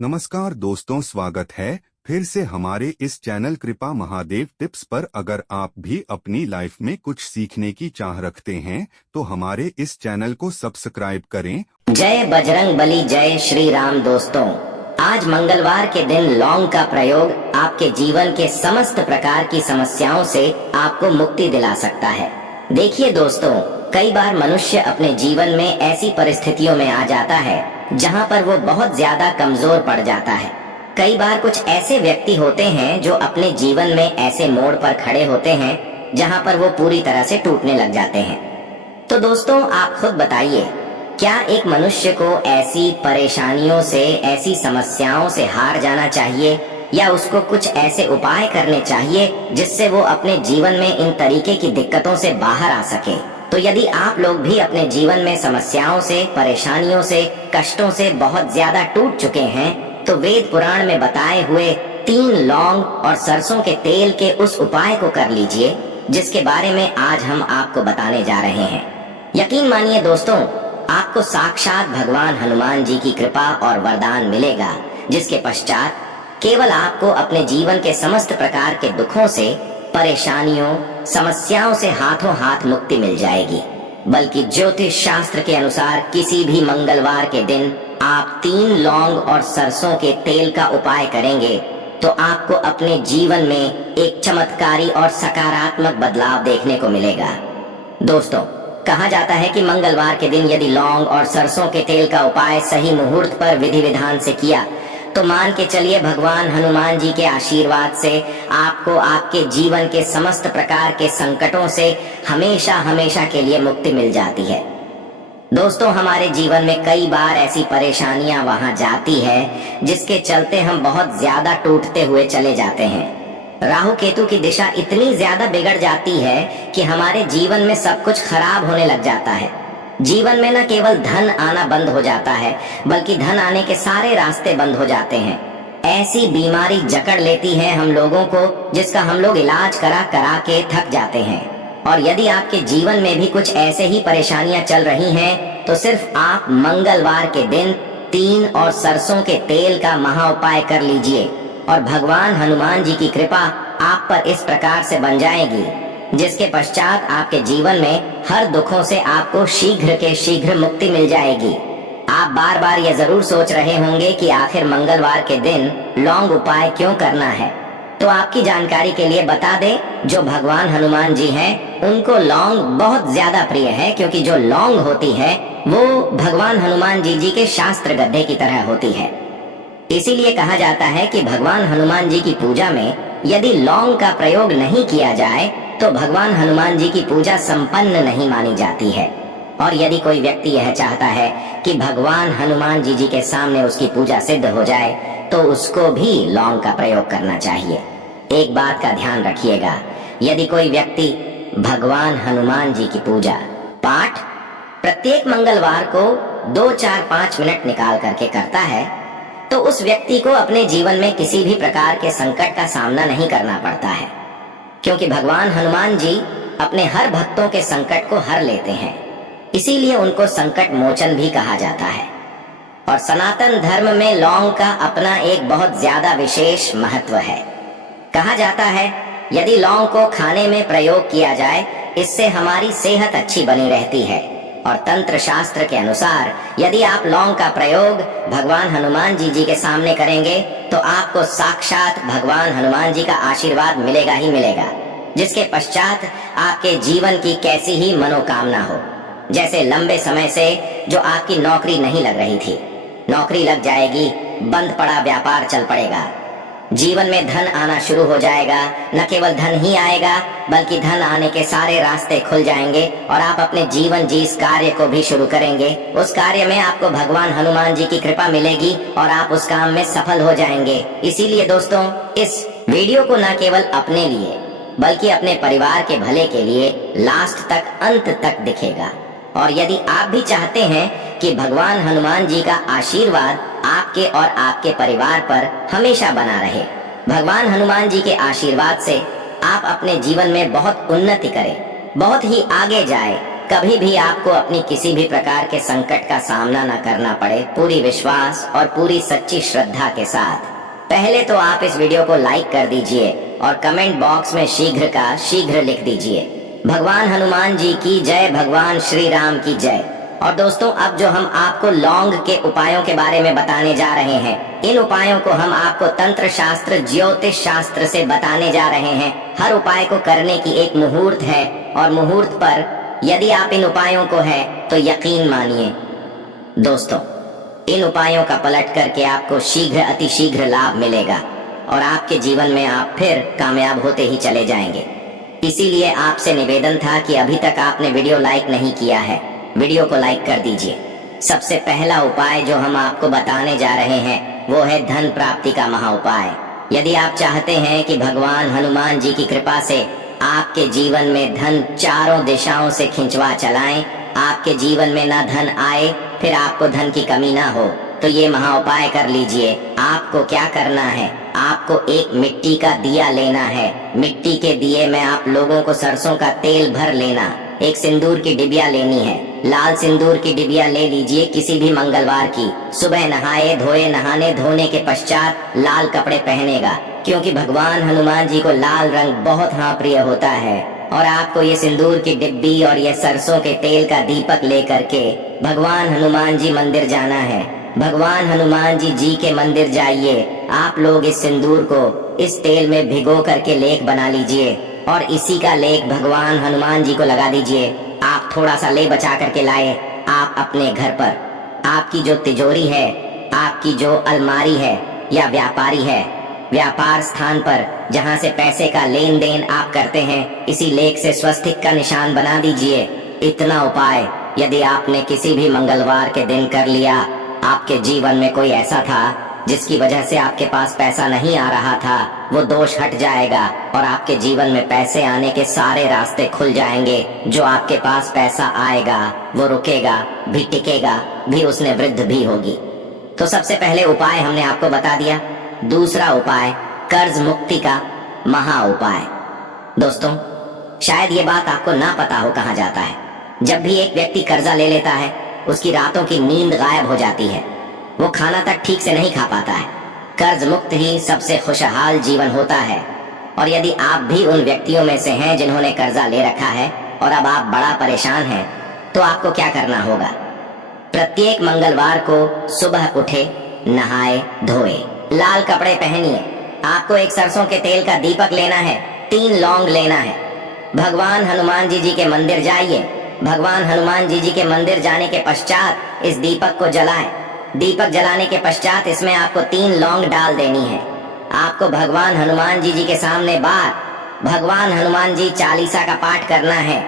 नमस्कार दोस्तों, स्वागत है फिर से हमारे इस चैनल कृपा महादेव टिप्स पर। अगर आप भी अपनी लाइफ में कुछ सीखने की चाह रखते हैं तो हमारे इस चैनल को सब्सक्राइब करें। जय बजरंग बली, जय श्री राम। दोस्तों, आज मंगलवार के दिन लौंग का प्रयोग आपके जीवन के समस्त प्रकार की समस्याओं से आपको मुक्ति दिला सकता है। देखिए दोस्तों, कई बार मनुष्य अपने जीवन में ऐसी परिस्थितियों में आ जाता है जहां पर वो बहुत ज्यादा कमजोर पड़ जाता है। कई बार कुछ ऐसे व्यक्ति होते हैं जो अपने जीवन में ऐसे मोड़ पर खड़े होते हैं जहां पर वो पूरी तरह से टूटने लग जाते हैं। तो दोस्तों, आप खुद बताइए, क्या एक मनुष्य को ऐसी परेशानियों से, ऐसी समस्याओं से हार जाना चाहिए या उसको कुछ ऐसे उपाय करने चाहिए जिससे वो अपने जीवन में इन तरीके की दिक्कतों से बाहर आ सके? तो यदि आप लोग भी अपने जीवन में समस्याओं से, परेशानियों से, कष्टों से बहुत ज्यादा टूट चुके हैं तो वेद पुराण में बताए हुए 3 लौंग और सरसों के तेल के उस उपाय को कर लीजिए जिसके बारे में आज हम आपको बताने जा रहे हैं। यकीन मानिए दोस्तों, आपको साक्षात भगवान हनुमान जी की कृपा और वरदान मिलेगा, जिसके पश्चात केवल आपको अपने जीवन के समस्त प्रकार के दुखों से, परेशानियों, समस्याओं से हाथों हाथ मुक्ति मिल जाएगी। बल्कि ज्योतिष शास्त्र के अनुसार किसी भी मंगलवार के दिन आप 3 लौंग और सरसों के तेल का उपाय करेंगे तो आपको अपने जीवन में एक चमत्कारी और सकारात्मक बदलाव देखने को मिलेगा। दोस्तों, कहा जाता है कि मंगलवार के दिन यदि लौंग और सरसों के तेल का उपाय सही मुहूर्त पर विधि विधान से किया तो मान के चलिए भगवान हनुमान जी के आशीर्वाद से आपको आपके जीवन के समस्त प्रकार के संकटों से हमेशा हमेशा के लिए मुक्ति मिल जाती है। दोस्तों, हमारे जीवन में कई बार ऐसी परेशानियां वहां जाती है जिसके चलते हम बहुत ज्यादा टूटते हुए चले जाते हैं। राहु केतु की दिशा इतनी ज्यादा बिगड़ जाती है कि हमारे जीवन में सब कुछ खराब होने लग जाता है। जीवन में न केवल धन आना बंद हो जाता है बल्कि धन आने के सारे रास्ते बंद हो जाते हैं। ऐसी बीमारी जकड़ लेती है हम लोगों को जिसका हम लोग इलाज करा करा के थक जाते हैं। और यदि आपके जीवन में भी कुछ ऐसे ही परेशानियां चल रही हैं तो सिर्फ आप मंगलवार के दिन 3 और सरसों के तेल का महा उपाय कर लीजिए और भगवान हनुमान जी की कृपा आप पर इस प्रकार से बन जाएगी जिसके पश्चात आपके जीवन में हर दुखों से आपको शीघ्र के शीघ्र मुक्ति मिल जाएगी। आप बार बार ये जरूर सोच रहे होंगे कि आखिर मंगलवार के दिन लौंग उपाय क्यों करना है। तो आपकी जानकारी के लिए बता दें, जो भगवान हनुमान जी हैं उनको लौंग बहुत ज्यादा प्रिय है, क्योंकि जो लौंग होती है वो भगवान हनुमान जी के शास्त्र गड्ढे की तरह होती है। इसीलिए कहा जाता है कि भगवान हनुमान जी की पूजा में यदि लौंग का प्रयोग नहीं किया जाए तो भगवान हनुमान जी की पूजा संपन्न नहीं मानी जाती है। और यदि कोई व्यक्ति यह चाहता है कि भगवान हनुमान जी के सामने उसकी पूजा सिद्ध हो जाए तो उसको भी लौंग का प्रयोग करना चाहिए। एक बात का ध्यान रखिएगा, यदि कोई व्यक्ति भगवान हनुमान जी की पूजा पाठ प्रत्येक मंगलवार को 2, 4, 5 मिनट निकाल करके करता है तो उस व्यक्ति को अपने जीवन में किसी भी प्रकार के संकट का सामना नहीं करना पड़ता है, क्योंकि भगवान हनुमान जी अपने हर भक्तों के संकट को हर लेते हैं। इसीलिए उनको संकट मोचन भी कहा जाता है। और सनातन धर्म में लौंग का अपना एक बहुत ज्यादा विशेष महत्व है। कहा जाता है यदि लौंग को खाने में प्रयोग किया जाए इससे हमारी सेहत अच्छी बनी रहती है। और तंत्र शास्त्र के अनुसार यदि आप लौंग का प्रयोग भगवान हनुमान जी के सामने करेंगे तो आपको साक्षात भगवान हनुमान जी का आशीर्वाद मिलेगा ही मिलेगा, जिसके पश्चात आपके जीवन की कैसी ही मनोकामना हो, जैसे लंबे समय से जो आपकी नौकरी नहीं लग रही थी, नौकरी लग जाएगी, बंद पड़ा व्यापार चल पड़ेगा, जीवन में धन आना शुरू हो जाएगा। न केवल धन ही आएगा बल्कि धन आने के सारे रास्ते खुल जाएंगे और आप अपने जीवन जिस कार्य को भी शुरू करेंगे उस कार्य में आपको भगवान हनुमान जी की कृपा मिलेगी और आप उस काम में सफल हो जाएंगे। इसीलिए दोस्तों, इस वीडियो को न केवल अपने लिए बल्कि अपने परिवार के भले के लिए लास्ट तक, अंत तक दिखेगा। और यदि आप भी चाहते हैं कि भगवान हनुमान जी का आशीर्वाद आपके और आपके परिवार पर हमेशा बना रहे, भगवान हनुमान जी के आशीर्वाद से आप अपने जीवन में बहुत उन्नति करें, बहुत ही आगे जाए, कभी भी आपको अपनी किसी भी प्रकार के संकट का सामना न करना पड़े, पूरी विश्वास और पूरी सच्ची श्रद्धा के साथ। पहले तो आप इस वीडियो को लाइक कर दीजिए और कमेंट बॉक्स में शीघ्र का शीघ्र लिख दीजिए। भगवान हनुमान जी की जय, भगवान श्री राम की जय। और दोस्तों, अब जो हम आपको लौंग के उपायों के बारे में बताने जा रहे हैं, इन उपायों को हम आपको तंत्र शास्त्र, ज्योतिष शास्त्र से बताने जा रहे हैं। हर उपाय को करने की एक मुहूर्त है और मुहूर्त पर यदि आप इन उपायों को है तो यकीन मानिए दोस्तों, इन उपायों का पलट करके आपको शीघ्र अतिशीघ्र लाभ मिलेगा और आपके जीवन में आप फिर कामयाब होते ही चले जाएंगे। इसीलिए आपसे निवेदन था कि अभी तक आपने वीडियो लाइक नहीं किया है, वीडियो को लाइक कर दीजिए। सबसे पहला उपाय जो हम आपको बताने जा रहे हैं वो है धन प्राप्ति का महा उपाय। यदि आप चाहते हैं कि भगवान हनुमान जी की कृपा से आपके जीवन में धन चारों दिशाओं से खिंचवा चलाएं, आपके जीवन में ना धन आए, फिर आपको धन की कमी ना हो, तो ये महा उपाय कर लीजिए। आपको क्या करना है, आपको एक मिट्टी का दिया लेना है। मिट्टी के दिए में आप लोगों को सरसों का तेल भर लेना। एक सिंदूर की डिबिया लेनी है, लाल सिंदूर की डिबिया ले लीजिए किसी भी मंगलवार की। सुबह नहाए धोए, नहाने धोने के पश्चात लाल कपड़े पहनेगा, क्योंकि भगवान हनुमान जी को लाल रंग बहुत प्रिय होता है। और आपको ये सिंदूर की डिब्बी और ये सरसों के तेल का दीपक लेकर के भगवान हनुमान जी मंदिर जाना है। भगवान हनुमान जी के मंदिर जाइए। आप लोग इस सिंदूर को इस तेल में भिगो करके लेख बना लीजिए और इसी का लेख भगवान हनुमान जी को लगा दीजिए। आप थोड़ा सा ले बचा करके लाए। आप अपने घर पर, आपकी जो तिजोरी है, आपकी जो अलमारी है या व्यापारी है, व्यापार स्थान पर जहां से पैसे का लेन देन आप करते हैं, इसी लेख से स्वस्तिक का निशान बना दीजिए। इतना उपाय यदि आपने किसी भी मंगलवार के दिन कर लिया, आपके जीवन में कोई ऐसा था जिसकी वजह से आपके पास पैसा नहीं आ रहा था, वो दोष हट जाएगा और आपके जीवन में पैसे आने के सारे रास्ते खुल जाएंगे। जो आपके पास पैसा आएगा वो रुकेगा भी, टिकेगा भी, उसने वृद्धि भी होगी। तो सबसे पहले उपाय हमने आपको बता दिया। दूसरा उपाय कर्ज मुक्ति का महा उपाय। दोस्तों, शायद ये बात आपको ना पता हो कहा जाता है, जब भी एक व्यक्ति कर्जा ले लेता है उसकी रातों की नींद गायब हो जाती है, वो खाना तक ठीक से नहीं खा पाता है। कर्ज मुक्त ही सबसे खुशहाल जीवन होता है। और यदि आप भी उन व्यक्तियों में से हैं जिन्होंने कर्जा ले रखा है और अब आप बड़ा परेशान हैं, तो आपको क्या करना होगा? प्रत्येक मंगलवार को सुबह उठे, नहाए धोए, लाल कपड़े पहनिए। आपको एक सरसों के तेल का दीपक लेना है, 3 लौंग लेना है। भगवान हनुमान जी के मंदिर जाइए। भगवान हनुमान जी के मंदिर जाने के पश्चात इस दीपक को जलाएं। दीपक जलाने के पश्चात इसमें आपको 3 लौंग डाल देनी है। आपको भगवान हनुमान जी के सामने बार भगवान हनुमान जी चालीसा का पाठ करना है।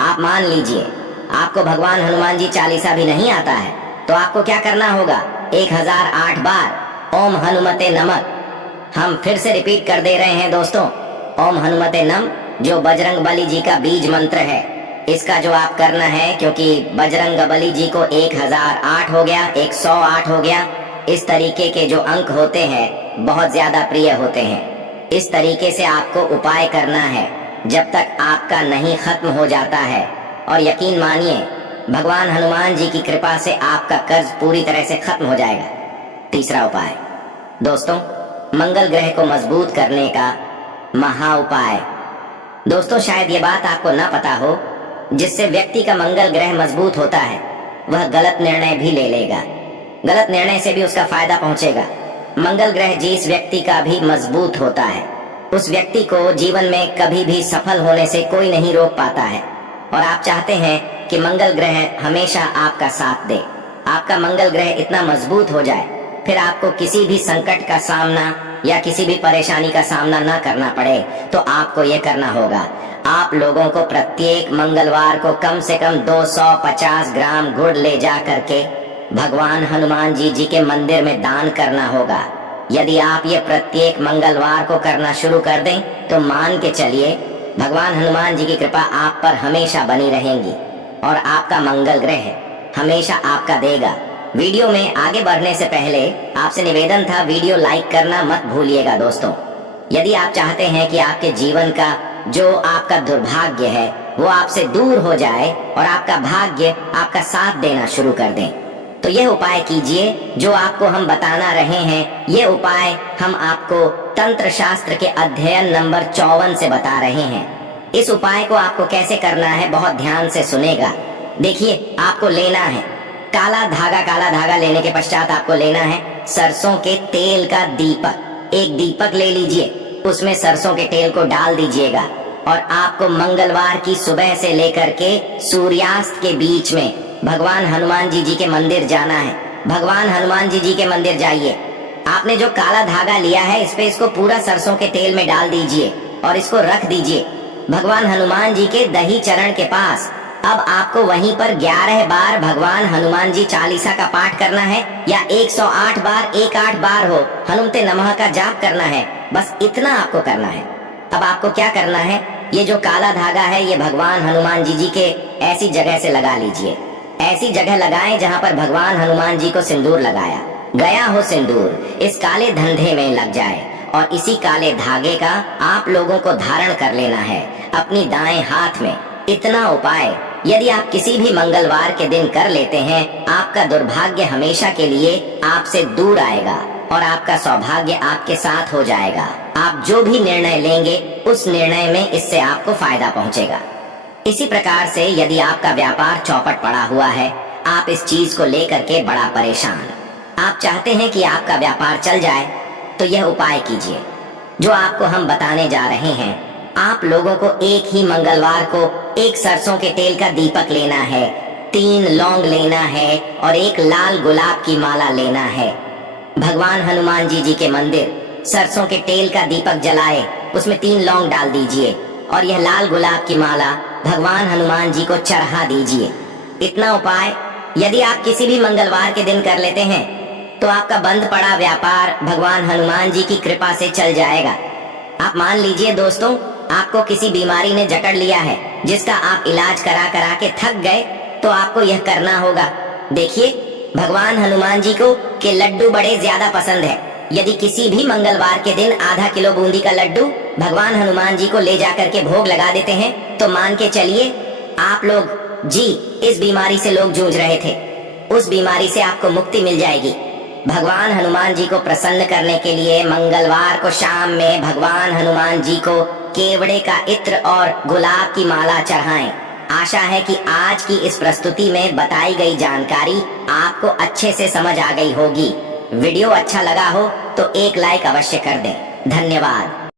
आप मान लीजिए आपको भगवान हनुमान जी चालीसा भी नहीं आता है, तो आपको क्या करना होगा? 1008 बार ओम हनुमते नमः। हम फिर से रिपीट कर दे रहे हैं दोस्तों, ओम हनुमते नम, जो बजरंग बली जी का बीज मंत्र है। इसका जो आप करना है, क्योंकि बजरंग बली जी को 1008 हो गया, 108 हो गया, इस तरीके के जो अंक होते हैं बहुत ज्यादा प्रिय होते हैं। इस तरीके से आपको उपाय करना है जब तक आपका नहीं खत्म हो जाता है। और यकीन मानिए भगवान हनुमान जी की कृपा से आपका कर्ज पूरी तरह से खत्म हो जाएगा। तीसरा उपाय दोस्तों, मंगल ग्रह को मजबूत करने का महा उपाय। दोस्तों, शायद ये बात आपको ना पता हो, जिससे व्यक्ति का मंगल ग्रह मजबूत होता है वह गलत निर्णय भी ले लेगा, गलत निर्णय से भी उसका फायदा पहुंचेगा। मंगल ग्रह जिस व्यक्ति का भी मजबूत होता है, उस व्यक्ति को जीवन में कभी भी सफल होने से कोई नहीं रोक पाता है। और आप चाहते हैं कि मंगल ग्रह हमेशा आपका साथ दे, आपका मंगल ग्रह इतना मजबूत हो जाए, फिर आपको किसी भी संकट का सामना या किसी भी परेशानी का सामना ना करना पड़े, तो आपको ये करना होगा। आप लोगों को प्रत्येक मंगलवार को कम से कम 250 ग्राम गुड़ ले जा करके भगवान हनुमान जी के मंदिर में दान करना होगा। यदि आप ये प्रत्येक मंगलवार को करना शुरू कर दें, तो मान के चलिए भगवान हनुमान जी की कृपा आप पर हमेशा बनी रहेगी और आपका मंगल ग्रह हमेशा आपका देगा। वीडियो में आगे बढ़ने से पहले आपसे निवेदन था, वीडियो लाइक करना मत भूलिएगा दोस्तों। यदि आप चाहते हैं कि आपके जीवन का जो आपका दुर्भाग्य है वो आपसे दूर हो जाए और आपका भाग्य आपका साथ देना शुरू कर दे। तो यह उपाय कीजिए जो आपको हम बताना रहे हैं। ये उपाय हम आपको तंत्र शास्त्र के अध्ययन नंबर 54 से बता रहे हैं। इस उपाय को आपको कैसे करना है बहुत ध्यान से सुनेगा। देखिए, आपको लेना है काला धागा। काला धागा लेने के पश्चात आपको लेना है सरसों के तेल का दीपक। एक दीपक ले लीजिए, उसमें सरसों के तेल को डाल दीजिएगा और आपको मंगलवार की सुबह से लेकर के सूर्यास्त के बीच में भगवान हनुमान जी के मंदिर जाना है। भगवान हनुमान जी के मंदिर जाइए। आपने जो काला धागा लिया है इस पे इसको पूरा सरसों के तेल में डाल दीजिए और इसको रख दीजिए भगवान हनुमान जी के दही चरण के पास। अब आपको वहीं पर 11 बार भगवान हनुमान जी चालीसा का पाठ करना है या 108 बार 18 बार हो हनुमते नमः का जाप करना है। बस इतना आपको करना है। अब आपको क्या करना है, ये जो काला धागा है ये भगवान हनुमान जी के ऐसी जगह से लगा लीजिए। ऐसी जगह लगाएं जहां पर भगवान हनुमान जी को सिंदूर लगाया गया हो। सिंदूर इस काले धंधे में लग जाए और इसी काले धागे का आप लोगों को धारण कर लेना है अपनी दाएं हाथ में। इतना उपाय यदि आप किसी भी मंगलवार के दिन कर लेते हैं, आपका दुर्भाग्य हमेशा के लिए आपसे दूर आएगा और आपका सौभाग्य आपके साथ हो जाएगा। आप जो भी निर्णय लेंगे उस निर्णय में इससे आपको फायदा पहुंचेगा। इसी प्रकार से यदि आपका व्यापार चौपट पड़ा हुआ है, आप इस चीज को लेकर के बड़ा परेशान, आप चाहते हैं कि आपका व्यापार चल जाए, तो यह उपाय कीजिए जो आपको हम बताने जा रहे हैं। आप लोगों को एक ही मंगलवार को एक सरसों के तेल का दीपक लेना है, 3 लौंग लेना है और एक लाल गुलाब की माला लेना है। भगवान हनुमान जी के मंदिर सरसों के तेल का दीपक जलाए, उसमें 3 लौंग डाल दीजिए और यह लाल गुलाब की माला भगवान हनुमान जी को चढ़ा दीजिए। इतना उपाय यदि आप किसी भी मंगलवार के दिन कर लेते हैं तो आपका बंद पड़ा व्यापार भगवान हनुमान जी की कृपा से चल जाएगा। आप मान लीजिए दोस्तों, आपको किसी बीमारी ने जकड़ लिया है जिसका आप इलाज करा के थक गए, तो आपको यह करना होगा। देखिए, भगवान हनुमान जी को के लड्डू बड़े ज्यादा पसंद है। यदि किसी भी मंगलवार के दिन आधा किलो बूंदी का लड्डू भगवान हनुमान जी को ले जाकर के भोग लगा देते हैं, तो मान के चलिए आप लोग जी इस बीमारी से लोग जूझ रहे थे, उस बीमारी से आपको मुक्ति मिल जाएगी। भगवान हनुमान जी को प्रसन्न करने के लिए मंगलवार को शाम में भगवान हनुमान जी को केवड़े का इत्र और गुलाब की माला चढ़ाएं। आशा है कि आज की इस प्रस्तुति में बताई गई जानकारी आपको अच्छे से समझ आ गई होगी। वीडियो अच्छा लगा हो तो एक लाइक अवश्य कर दें। धन्यवाद।